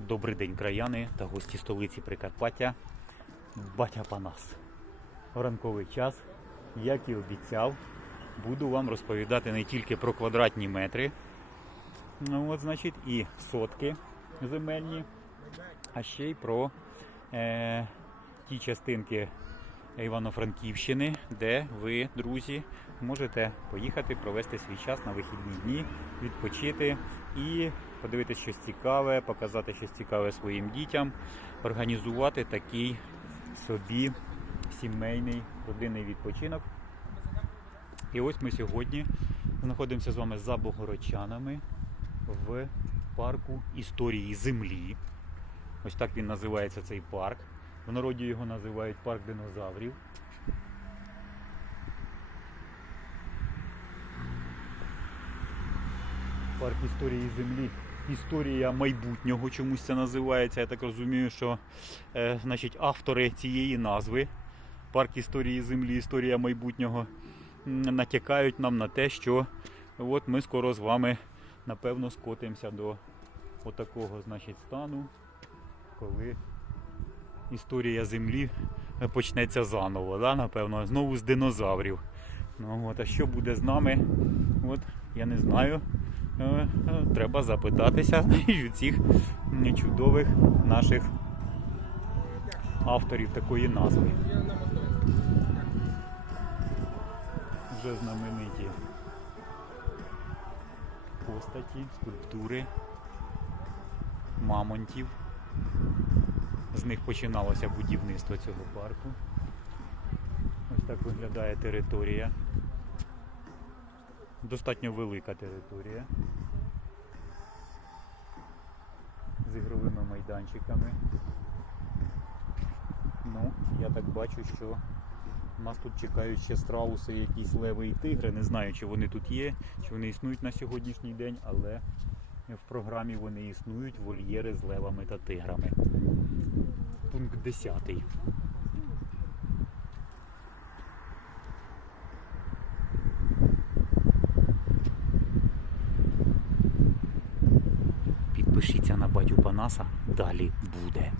Добрий день, краяни та гості столиці Прикарпаття. Батя Панас. Ранковий час, як і обіцяв, буду вам розповідати не тільки про квадратні метри, ну, от, значить, і сотки земельні, а ще й про е, ті частинки Івано-Франківщини, де ви, друзі, можете поїхати провести свій час на вихідні дні, відпочити і подивитися щось цікаве, показати щось цікаве своїм дітям, організувати такий собі сімейний родинний відпочинок. І ось ми сьогодні знаходимося з вами за Богородчанами в парку історії землі. Ось так він називається цей парк. В народі його називають парк динозаврів. Парк історії землі. Історія майбутнього чомусь це називається. Я так розумію, що е, значить, автори цієї назви Парк історії землі, історія майбутнього натякають нам на те, що от ми скоро з вами напевно скотимося до отакого значить, стану, коли історія землі е, почнеться заново, да, напевно, знову з динозаврів. Ну, от, а що буде з нами? От, я не знаю. Е, е, Треба запитатися у цих чудових наших авторів такої назви. Вже знамениті постаті, скульптури, мамонтів. З них починалося будівництво цього парку. Ось так виглядає територія. Достатньо велика територія. З ігровими майданчиками. Ну, я так бачу, що нас тут чекають ще страуси, якісь леви і тигри. Не знаю, чи вони тут є, чи вони існують на сьогоднішній день, але в програмі вони існують вольєри з левами та тиграми. Пункт 10. Підпишіться на батю Панаса, далі буде.